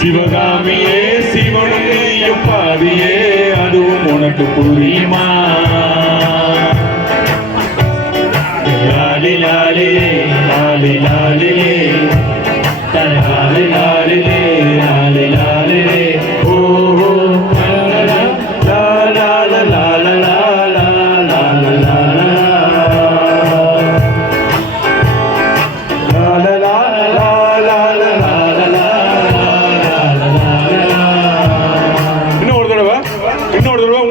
சிவகாமியே சிவனும் பாதியே அதுவும் உனக்கு புரியுமா? லாலி லாலி லாலி லாலி லாலி லாலி லாலி லாலி ஓ லா லா லா லா லா லா லா லா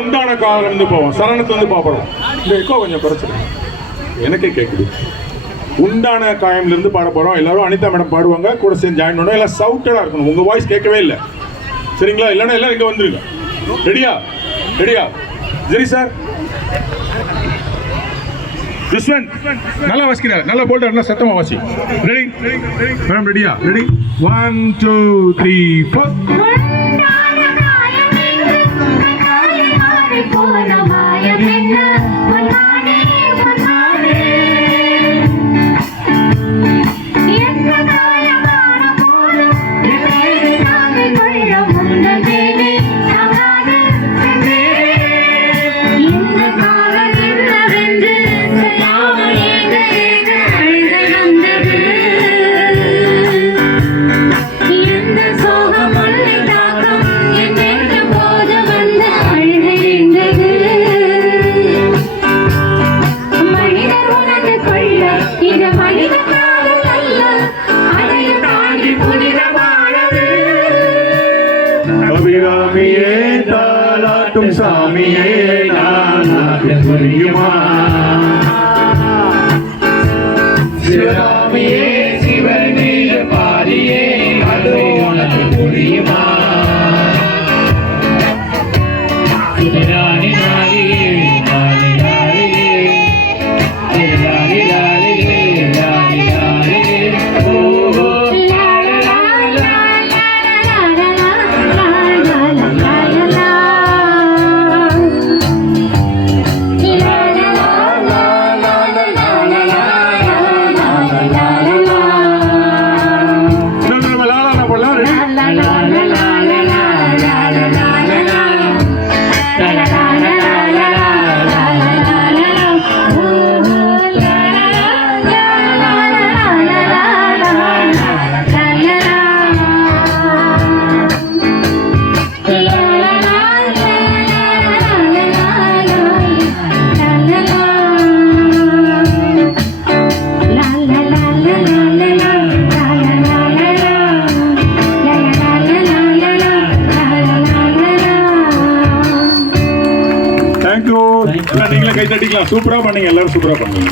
உண்டான காலம் இருந்து போவோம். சரணத்தை வந்து பாப்போம். இந்த எக்கோ கொஞ்சம் குறைச்சிருக்கேன், எனக்கே கேட்குது. உண்டான காயம்ல இருந்து பாட போறோம். எல்லாரும் அனிதா மேடம் பாடுவாங்க, கூட சேர்ந்து ஜாயின் பண்ணுவோம். எல்லாம் சவுட்டடா இருக்கணும். உங்க வாய்ஸ் கேட்கவே இல்லை, சரிங்களா? இல்லைன்னா எல்லாம் இங்க வந்துருங்க. ரெடியா? ரெடியா? சரி சார். ஜஸ்வந்த் நல்லா வாசிக்கிறார், நல்லா போல்டா, நல்லா சத்தமா வாசி. Ready madam? ரெடியா? ரெடி 1 2 3 4. அபிராமியே தாலாட்டும் சாமியே நான் புரியுமா? சிவராமியே சிவனேய பாரியே அது உனக்கு புரியுமா? லாலி லாலி லாலி லாலி லாலி லாலி லாலி ஓ நீங்களே கை தட்டிக்கலாம். சூப்பரா பண்ணீங்க, எல்லாரும் சூப்பரா பண்ணீங்க.